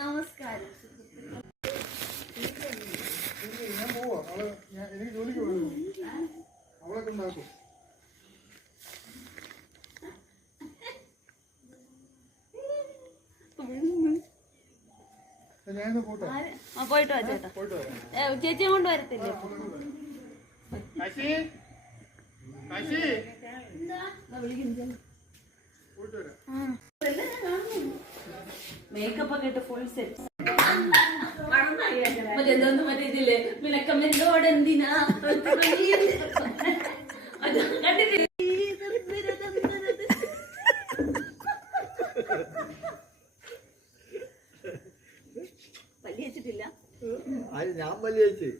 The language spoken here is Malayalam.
നമസ്കാരം. ഞാൻ പോവാ. എനിക്ക് ജോലിക്ക് പോകുന്നു. അവളൊക്കെ ഉണ്ടാക്കും. ഞാനിന്ന് പോട്ടെ. പോയിട്ട് വാ ചേട്ടാ. ചേച്ചിയെ കൊണ്ട് വരത്തില്ലേ? മേക്കപ്പ് ഒക്കെ ഇട്ട് ഫുൾ സെറ്റ്. മറ്റെന്തോന്ന് മറ്റേ ഇതില്ലേ വിലക്കമ്മോട് എന്തിനാ കണ്ടിട്ടില്ല? പല്ലി വെച്ചിട്ടില്ല. ഞാൻ പല്ലി വെച്ച്.